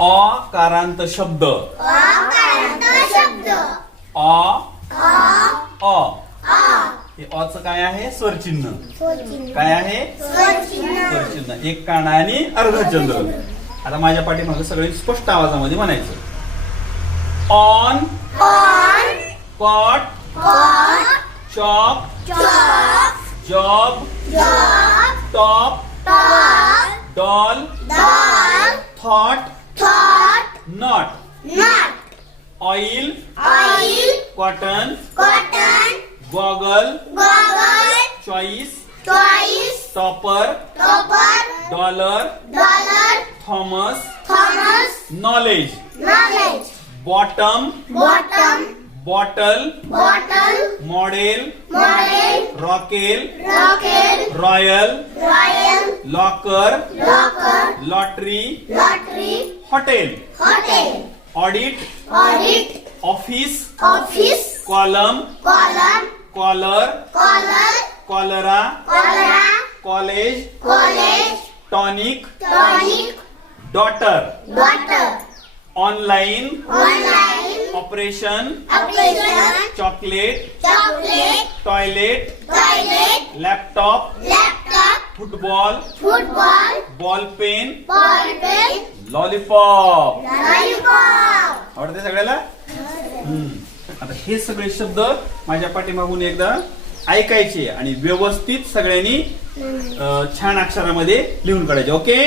अकारांत शब्द हे अच काय आहे स्वरचिन्ह काय आहे स्वरचिन्ह एक काना आणि अर्धचंद्र. आता माझ्या पाठीमागे सगळे स्पष्ट आवाजामध्ये म्हणायचं on cot chop job top doll thought not oil cotton goggle choice topper dollar Thomas knowledge bottom bottle model रॉकेल royal locker lottery hotel audit office column collar cholera college tonic daughter online operation chocolate toilet laptop football ball pen lollipop. आवडते सगळ्याला. आता हे सगळे शब्द माझ्या पाठीमागून एकदा ऐकायचे आणि व्यवस्थित सगळ्यांनी छान अक्षरामध्ये लिहून काढायचे. ओके.